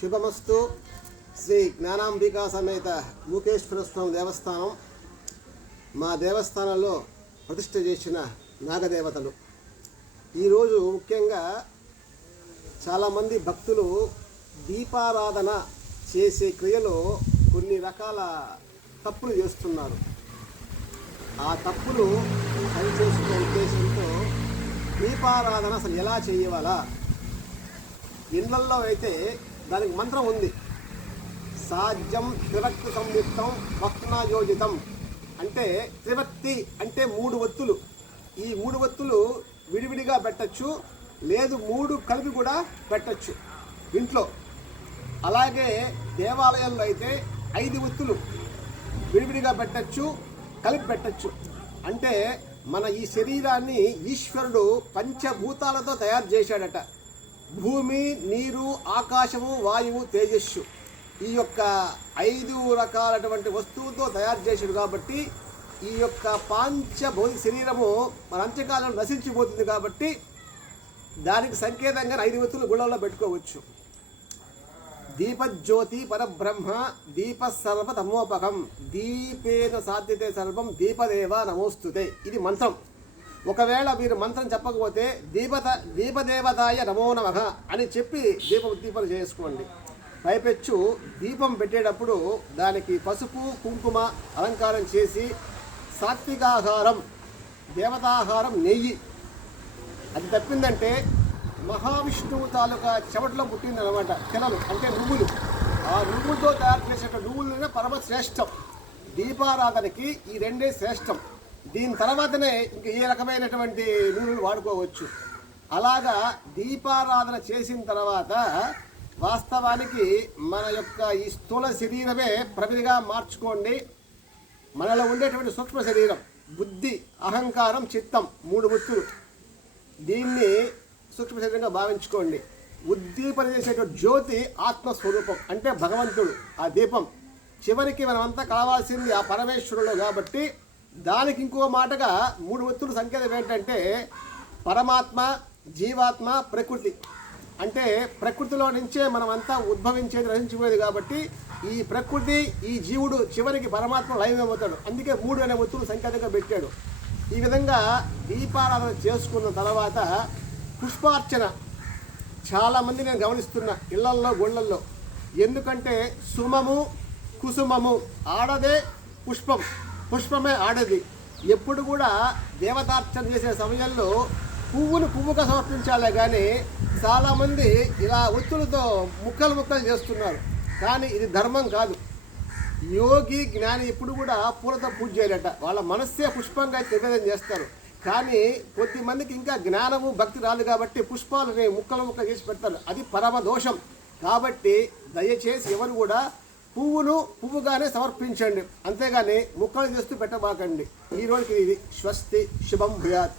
శుభమస్తు. శ్రీ జ్ఞానాంబికా సమేత మూకేశ్వర స్వామి దేవస్థానం. మా దేవస్థానంలో ప్రతిష్ఠ చేసిన నాగదేవతలు. ఈరోజు ముఖ్యంగా చాలామంది భక్తులు దీపారాధన చేసే క్రియలో కొన్ని రకాల తప్పులు చేస్తున్నారు. ఆ తప్పులు సరిచేసుకునే ఉద్దేశంతో దీపారాధన అసలు ఎలా చేయవాలా, ఇళ్లల్లో అయితే దానికి మంత్రం ఉంది. సాధ్యం త్రివక్తి సంయుక్తం వక్నాయోజితం అంటే త్రివక్తి అంటే 3 ఒత్తులు. ఈ 3 ఒత్తులు విడివిడిగా పెట్టచ్చు, లేదు 3 కలిపి కూడా పెట్టచ్చు ఇంట్లో. అలాగే దేవాలయంలో అయితే 5 ఒత్తులు విడివిడిగా పెట్టచ్చు, కలిపి పెట్టచ్చు. అంటే మన ఈ శరీరాన్ని ఈశ్వరుడు పంచభూతాలతో తయారు చేశాడట. భూమి, నీరు, ఆకాశము, వాయువు, తేజస్సు, ఈ యొక్క 5 రకాలటువంటి వస్తువుతో తయారు చేశాడు. కాబట్టి ఈ యొక్క పంచభౌతిక శరీరము మన అంత్యకాలంలో నశించిపోతుంది. కాబట్టి దానికి సంకేతంగా 5 ఒత్తులు గుళ్ళల్లో పెట్టుకోవచ్చు. దీపజ్యోతి పరబ్రహ్మ దీప సర్వతమోపకం దీపేన సాధ్యతే సర్వం దీపదేవ నమోస్తుతే. ఇది మంత్రం. ఒకవేళ మీరు మంత్రం చెప్పకపోతే దీపదేవతాయ నమో నమః అని చెప్పి దీపం చేసుకోండి. పైపెచ్చు దీపం పెట్టేటప్పుడు దానికి పసుపు కుంకుమ అలంకారం చేసి సాత్వికాహారం, దేవతాహారం, నెయ్యి. అది తప్పిందంటే మహావిష్ణువు తాలూకా చెమటలో పుట్టిందనమాట తెలలు, అంటే నువ్వులు. ఆ నువ్వులతో తయారు చేసే నువ్వులనే పరమ శ్రేష్టం. దీపారాధనకి ఈ 2 శ్రేష్టం. దీని తర్వాతనే ఇంక ఏ రకమైనటువంటి నూనెలు వాడుకోవచ్చు. అలాగా దీపారాధన చేసిన తర్వాత వాస్తవానికి మన యొక్క ఈ స్థూల శరీరమే ప్రమిదిగా మార్చుకోండి. మనలో ఉండేటువంటి సూక్ష్మ శరీరం, బుద్ధి, అహంకారం, చిత్తం 3 ఒత్తులు, దీన్ని సూక్ష్మ శరీరంగా భావించుకోండి. ఉద్దీపన చేసేటువంటి జ్యోతి ఆత్మస్వరూపం అంటే భగవంతుడు. ఆ దీపం చివరికి మనమంతా కలవాల్సింది ఆ పరమేశ్వరుడు. కాబట్టి దానికి ఇంకో మాటగా 3 ఒత్తుల సంకేతం ఏంటంటే పరమాత్మ, జీవాత్మ, ప్రకృతి. అంటే ప్రకృతిలో నుంచే మనమంతా ఉద్భవించేది, రచించిపోయేది. కాబట్టి ఈ ప్రకృతి, ఈ జీవుడు చివరికి పరమాత్మ లయమవుతాడు. అందుకే 3 అనే ఒత్తులు సంకేతంగా పెట్టాడు. ఈ విధంగా దీపారాధన చేసుకున్న తర్వాత పుష్పార్చన చాలామంది నేను గమనిస్తున్నా ఇళ్లల్లో, గుళ్ళల్లో. ఎందుకంటే సుమము, కుసుమము ఆడదే, పుష్పం, పుష్పమే ఆడది. ఎప్పుడు కూడా దేవతార్చన చేసే సమయంలో పువ్వుగా సమర్పించాలే కానీ చాలామంది ఇలా ఒత్తులతో ముక్కలు చేస్తున్నారు. కానీ ఇది ధర్మం కాదు. యోగి, జ్ఞాని ఎప్పుడు కూడా పూలతో పూజ చేయాలట. వాళ్ళ మనస్సే పుష్పంగా నివేదన చేస్తారు. కానీ కొద్దిమందికి ఇంకా జ్ఞానము, భక్తి రాదు కాబట్టి పుష్పాలని ముక్కలు చేసి పెడతారు. అది పరమ దోషం. కాబట్టి దయచేసి ఎవరు కూడా పువ్వుగానే సమర్పించండి, అంతేగాని ముక్కలు చేస్తూ పెట్టబాకండి. ఈ రోజుకి ఇది స్వస్తి, శుభం భూయాత్.